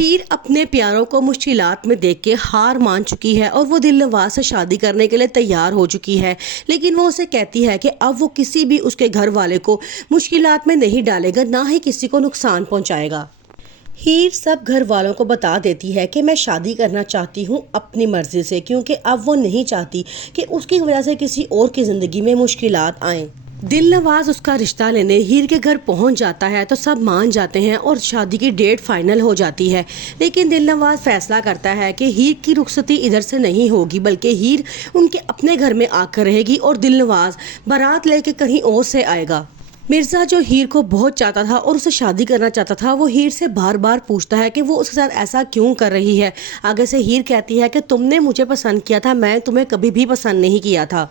हीर अपने प्यारों को मुश्किलात में देख के हार मान चुकी है और वो दिलनवाज से शादी करने के लिए तैयार हो चुकी है। लेकिन वो उसे कहती है कि अब वो किसी भी उसके घर वाले को मुश्किलात में नहीं डालेगा, ना ही किसी को नुकसान पहुंचाएगा। हीर सब घर वालों को बता देती है कि मैं शादी करना चाहती हूँ अपनी मर्जी से, क्योंकि अब वो नहीं चाहती कि उसकी वजह से किसी और की ज़िंदगी में मुश्किलात आएँ। दिलनवाज उसका रिश्ता लेने हीर के घर पहुंच जाता है तो सब मान जाते हैं और शादी की डेट फाइनल हो जाती है। लेकिन दिलनवाज फैसला करता है कि हीर की रुखसती इधर से नहीं होगी, बल्कि हीर उनके अपने घर में आकर रहेगी और दिलनवाज बारात लेके कहीं और से आएगा। मिर्ज़ा जो हीर को बहुत चाहता था और उसे शादी करना चाहता था, वो हीर से बार बार पूछता है कि वो उसके साथ ऐसा क्यों कर रही है। आगे से हीर कहती है कि तुमने मुझे पसंद किया था, मैं तुम्हें कभी भी पसंद नहीं किया था।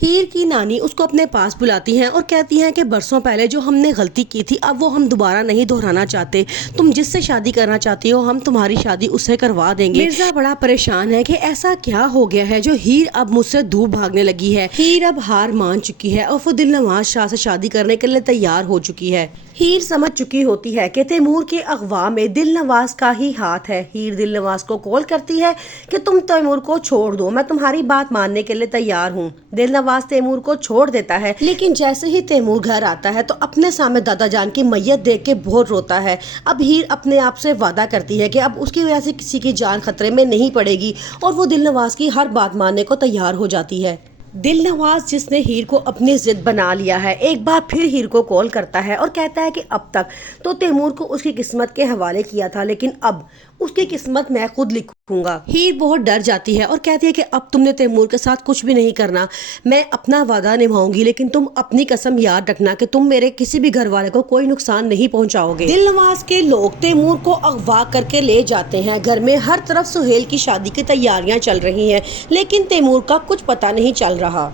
हीर की नानी उसको अपने पास बुलाती हैं और कहती हैं कि बरसों पहले जो हमने गलती की थी अब वो हम दोबारा नहीं दोहराना चाहते। तुम जिससे शादी करना चाहती हो हम तुम्हारी शादी उससे करवा देंगे। मिर्जा बड़ा परेशान है कि ऐसा क्या हो गया है जो हीर अब मुझसे दूर भागने लगी है। हीर अब हार मान चुकी है और वो दिलनवाज शाह से शादी करने के लिए तैयार हो चुकी है। हीर समझ चुकी होती है कि तैमूर के अगवा में दिलनवाज का ही हाथ है। हीर दिलनवाज को कॉल करती है कि तुम तैमूर को छोड़ दो, मैं तुम्हारी बात मानने के लिए तैयार हूँ। दिलनवाज तैमूर को छोड़ देता है, लेकिन जैसे ही तैमूर घर आता है तो अपने सामने दादा जान की मैयत देख के बहुत रोता है। अब हीर अपने आप से वादा करती है कि अब उसकी वजह से किसी की जान खतरे में नहीं पड़ेगी और वो दिलनवाज की हर बात मानने को तैयार हो जाती है। दिलनवाज जिसने हीर को अपनी जिद बना लिया है, एक बार फिर हीर को कॉल करता है और कहता है कि अब तक तो तैमूर को उसकी किस्मत के हवाले किया था, लेकिन अब उसकी किस्मत मैं खुद लिखूंगा। हीर बहुत डर जाती है और कहती है कि अब तुमने तैमूर के साथ कुछ भी नहीं करना, मैं अपना वादा निभाऊंगी, लेकिन तुम अपनी कसम याद रखना कि तुम मेरे किसी भी घर वाले को कोई नुकसान नहीं पहुंचाओगे। दिलनवाज के लोग तैमूर को अगवा करके ले जाते हैं। घर में हर तरफ सुहेल की शादी की तैयारियां चल रही हैं, लेकिन तैमूर का कुछ पता नहीं चल रहा।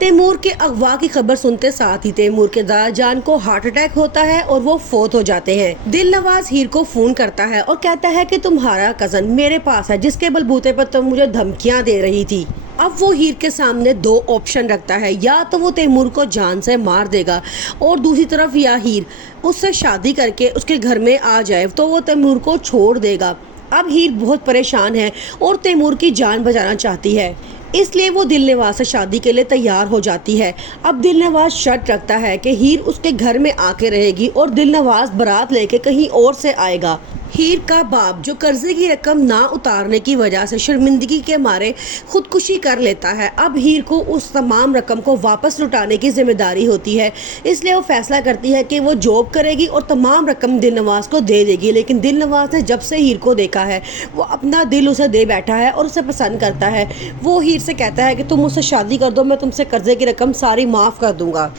तैमूर के अगवा की खबर सुनते साथ ही तैमूर के दादा जान को हार्ट अटैक होता है और वो फौत हो जाते हैं। दिलनवाज हीर को फोन करता है और कहता है कि तुम्हारा कजन मेरे पास है, जिसके बलबूते पर तुम मुझे धमकियां दे रही थी। अब वो हीर के सामने दो ऑप्शन रखता है, या तो वो तैमूर को जान से मार देगा और दूसरी तरफ या हीर उससे शादी करके उसके घर में आ जाए तो वो तैमूर को छोड़ देगा। अब हीर बहुत परेशान है और तैमूर की जान बचाना चाहती है, इसलिए वो दिलनवाज से शादी के लिए तैयार हो जाती है। अब दिलनवाज शर्त रखता है कि हीर उसके घर में आके रहेगी और दिलनवाज बारात लेके कहीं और से आएगा। हीर का बाप जो कर्जे की रकम ना उतारने की वजह से शर्मिंदगी के मारे खुदकुशी कर लेता है, अब हीर को उस तमाम रकम को वापस लुटाने की जिम्मेदारी होती है, इसलिए वो फैसला करती है कि वो जॉब करेगी और तमाम रकम दिलनवाज को दे देगी। लेकिन दिलनवाज ने जब से हीर को देखा है वो अपना दिल उसे दे बैठा है और उसे पसंद करता है। वो हीर से कहता है कि तुम मुझसे शादी कर दो, मैं तुमसे कर्जे की रकम सारी माफ़ कर दूंगा।